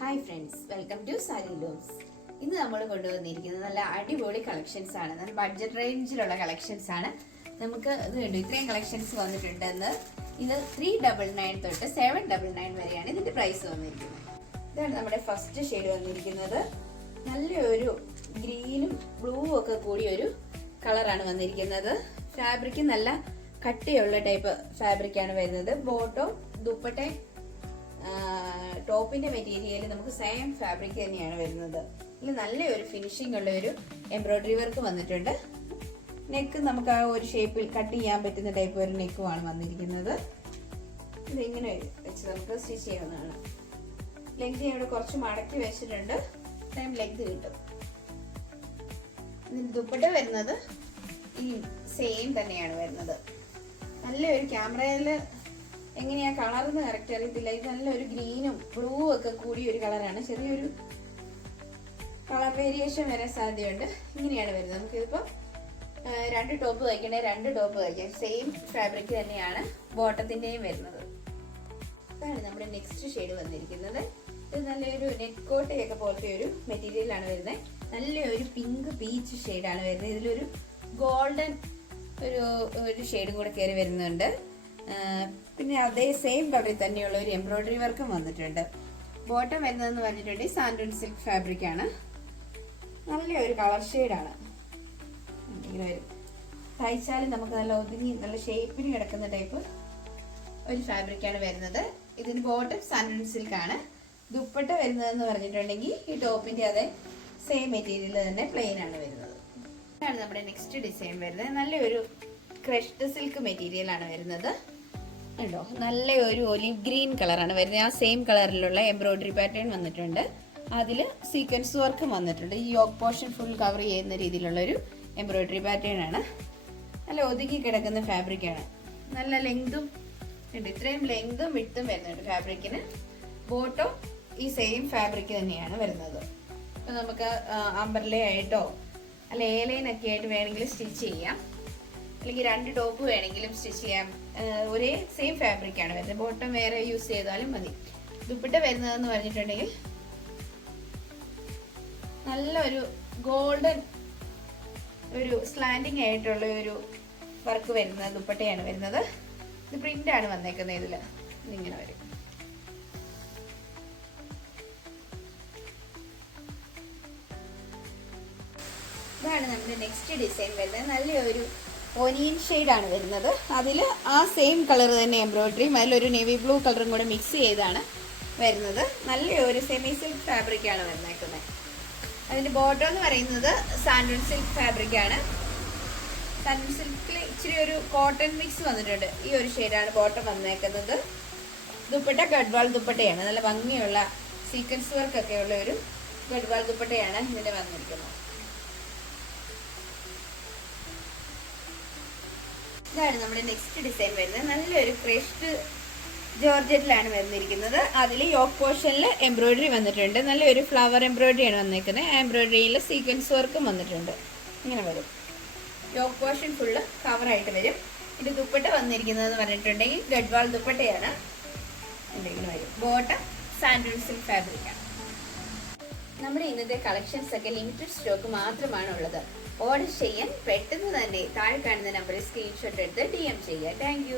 Hi friends, welcome to Saree Looms. ഇന്ന് നമ്മൾ കൊണ്ടുവന്നിരിക്കുന്നത് നല്ല അടിപൊളി കളക്ഷൻസ് ആണ്. നല്ല ബഡ്ജറ്റ് റേഞ്ചിലുള്ള കളക്ഷൻസ് ആണ്. നമുക്ക് ഇത് കണ്ടു, ഇത്രയും കളക്ഷൻസ് വന്നിട്ടുണ്ടെന്ന്. ഇത് 399 തൊട്ട് 799 വരെയാണ് ഇതിന്റെ പ്രൈസ് വന്നിരിക്കുന്നത്. ഇതാണ് നമ്മുടെ ഫസ്റ്റ് ഷെയ്ഡ് വന്നിരിക്കുന്നത്. നല്ലൊരു ഗ്രീനും ബ്ലൂവും ഒക്കെ കൂടിയ ഒരു കളറാണ് വന്നിരിക്കുന്നത്. ഫാബ്രിക് നല്ല കട്ടിയുള്ള ടൈപ്പ് ഫാബ്രിക് ആണ് വരുന്നത്. ബോട്ടം ദുപ്പട്ട ടോപ്പിന്റെ മെറ്റീരിയൽ നമുക്ക് സെയിം ഫാബ്രിക് തന്നെയാണ് വരുന്നത്. ഇതിൽ നല്ലൊരു ഫിനിഷിംഗ് ഉള്ള ഒരു എംബ്രോയിഡറി വർക്ക് വന്നിട്ടുണ്ട്. നെക്ക് നമുക്ക് ആ ഒരു ഷേപ്പിൽ കട്ട് ചെയ്യാൻ പറ്റുന്ന ടൈപ്പ് ഒരു നെക്കുമാണ് വന്നിരിക്കുന്നത്. ഇതിങ്ങനെ വെച്ച് നമുക്ക് സ്റ്റിച്ച് ചെയ്യാവുന്നതാണ്. ലെങ്ത് ഇവിടെ കുറച്ച് മടക്കി വെച്ചിട്ടുണ്ട്, സെയിം ലെങ്ത് കിട്ടും. ഇതിന് ദുപ്പട്ട വരുന്നത് ഈ സെയിം തന്നെയാണ് വരുന്നത്. നല്ലൊരു ക്യാമറയിൽ എങ്ങനെയാ കളർന്ന് കറക്റ്റ് അറിയത്തില്ല. ഇത് നല്ലൊരു ഗ്രീനും ബ്ലൂവും ഒക്കെ കൂടിയ ഒരു കളറാണ്. ചെറിയൊരു കളർ വേരിയേഷൻ വരാൻ സാധ്യതയുണ്ട്. ഇങ്ങനെയാണ് വരുന്നത്. നമുക്കിതിപ്പോൾ 2 ടോപ്പ് തയ്ക്കണേ 2 ടോപ്പ് തയ്ക്കാം. സെയിം ഫാബ്രിക് തന്നെയാണ് ബോട്ടത്തിന്റെയും വരുന്നത്. ഇതാണ് നമ്മുടെ നെക്സ്റ്റ് ഷെയ്ഡ് വന്നിരിക്കുന്നത്. ഇത് നല്ലൊരു നെറ്റ് കോട്ടയൊക്കെ പോലത്തെ ഒരു മെറ്റീരിയലാണ് വരുന്നത്. നല്ലൊരു പിങ്ക് പീച്ച് ഷെയ്ഡാണ് വരുന്നത്. ഇതിലൊരു ഗോൾഡൻ ഒരു ഷെയ്ഡും കൂടെ കയറി വരുന്നുണ്ട്. പിന്നെ അതേ സെയിം കളറിൽ തന്നെയുള്ള ഒരു എംബ്രോയിഡറി വർക്കും വന്നിട്ടുണ്ട്. ബോട്ടം വരുന്നതെന്ന് പറഞ്ഞിട്ടുണ്ടെങ്കിൽ സാൻഡൺ സിൽക്ക് ഫാബ്രിക് ആണ്. നല്ലൊരു കളർ ഷെയ്ഡാണ്. ഇങ്ങനെ വരും. തയ്ച്ചാലും നമുക്ക് നല്ല ഒതുങ്ങി നല്ല ഷേപ്പിന് കിടക്കുന്ന ടൈപ്പ് ഒരു ഫാബ്രിക് ആണ് വരുന്നത്. ഇതിന് ബോട്ടം സാൻഡൺ സിൽക്ക് ആണ്. ദുപ്പട്ട വരുന്നതെന്ന് പറഞ്ഞിട്ടുണ്ടെങ്കിൽ ഈ ടോപ്പിന്റെ അതേ സെയിം മെറ്റീരിയൽ തന്നെ പ്ലെയിൻ ആണ് വരുന്നത്. ഇതാണ് നമ്മുടെ നെക്സ്റ്റ് ഡിസൈൻ വരുന്നത്. നല്ലൊരു ക്രഷ്ഡ് സിൽക്ക് മെറ്റീരിയൽ ആണ് വരുന്നത്. ഉണ്ടോ, നല്ല ഒരു ഒലിവ് ഗ്രീൻ കളറാണ് വരുന്നത്. ആ സെയിം കളറിലുള്ള എംബ്രോയിഡറി പാറ്റേൺ വന്നിട്ടുണ്ട്. അതിൽ സീക്വൻസ് വർക്കും വന്നിട്ടുണ്ട്. ഈ യോക്ക് പോർഷൻ ഫുൾ കവർ ചെയ്യുന്ന രീതിയിലുള്ള ഒരു എംബ്രോയിഡറി പാറ്റേൺ ആണ്. നല്ല ഒതുക്കി കിടക്കുന്ന ഫാബ്രിക് ആണ്. നല്ല ലെങ്തും ഉണ്ട്. ഇത്രയും ലെങ്തും വിട്ടും വരുന്നുണ്ട് ഫാബ്രിക്കിന്. ബോട്ടോ ഈ സെയിം ഫാബ്രിക് തന്നെയാണ് വരുന്നത്. ഇപ്പം നമുക്ക് അംബ്രല ആയിട്ടോ അല്ല എയർലൈൻ ഒക്കെ ആയിട്ട് വേണമെങ്കിൽ സ്റ്റിച്ച് ചെയ്യാം. അല്ലെങ്കിൽ 2 ടോപ്പ് വേണമെങ്കിലും സ്റ്റിച്ച് ചെയ്യാം. ഒരേ സെയിം ഫാബ്രിക് ആണ് വരുന്നത്. ബോട്ടം വേറെ യൂസ് ചെയ്താലും മതി. ദുപ്പട്ട വരുന്നതെന്ന് പറഞ്ഞിട്ടുണ്ടെങ്കിൽ നല്ലൊരു ഗോൾഡൻ ഒരു സ്ലാൻഡിങ് ആയിട്ടുള്ള ഒരു വർക്ക് വരുന്ന ദുപ്പട്ടയാണ് വരുന്നത്. ഇത് പ്രിന്റ് ആണ് വന്നേക്കുന്നത്. ഇതിങ്ങനെ വരും. ഇതാണ് നമ്മുടെ നെക്സ്റ്റ് ഡിസൈൻ വരുന്നത്. നല്ലൊരു ഓനിയൻ ഷെയ്ഡാണ് വരുന്നത്. അതിൽ ആ സെയിം കളർ തന്നെ എംബ്രോയിഡറിയും അതിലൊരു നേവി ബ്ലൂ കളറും കൂടെ മിക്സ് ചെയ്താണ് വരുന്നത്. നല്ലൊരു സെമി സിൽക്ക് ഫാബ്രിക്കാണ് വന്നേക്കുന്നത്. അതിൻ്റെ ബോട്ടം എന്ന് പറയുന്നത് സാൻഡൺ സിൽക്ക് ഫാബ്രിക്കാണ്. സാൻഡൺ സിൽക്കിൽ ഇച്ചിരി ഒരു കോട്ടൺ മിക്സ് വന്നിട്ടുണ്ട്. ഈ ഒരു ഷെയ്ഡാണ് ബോട്ടം വന്നേക്കുന്നത്. ദുപ്പട്ട ഗഡ്വാൾ ദുപ്പട്ടയാണ്. നല്ല ഭംഗിയുള്ള സീക്വൻസ് വർക്കൊക്കെ ഉള്ള ഒരു ഗഡ്വാൾ ദുപ്പട്ടയാണ് ഇതിൻ്റെ വന്നിരിക്കുന്നത്. ഇതാണ് നമ്മുടെ നെക്സ്റ്റ് ഡിസൈൻ വരുന്നത്. നല്ലൊരു ക്രഷ്ഡ് ജോർജറ്റിലാണ് വന്നിരിക്കുന്നത്. അതിൽ യോക്ക് പോർഷനിൽ എംബ്രോയിഡറി വന്നിട്ടുണ്ട്. നല്ലൊരു ഫ്ലവർ എംബ്രോയിഡറിയാണ് വന്നിരിക്കുന്നത്. എംബ്രോയിഡറിയിൽ സീക്വൻസ് വർക്കും വന്നിട്ടുണ്ട്. ഇങ്ങനെ വരും. യോക്ക് പോർഷൻ ഫുള്ള് കവറായിട്ട് വരും. ഇത് ദുപ്പട്ട വന്നിരിക്കുന്നതെന്ന് പറഞ്ഞിട്ടുണ്ടെങ്കിൽ ഗഡ്വാൾ ദുപ്പട്ടയാണ്. ഇങ്ങനെ വരും. ബോട്ടം സാൻഡൺ സിൽക്ക് ഫാബ്രിക്കാണ്. നമ്മുടെ ഇന്നത്തെ കളക്ഷൻസ് ഒക്കെ ലിമിറ്റഡ് സ്റ്റോക്ക് മാത്രമാണ് ഉള്ളത്. ഓർഡർ ചെയ്യാൻ പെട്ടെന്ന് തന്നെ താഴെ കാണുന്ന നമ്പറിൽ സ്ക്രീൻഷോട്ട് എടുത്ത് DM ചെയ്യുക. താങ്ക്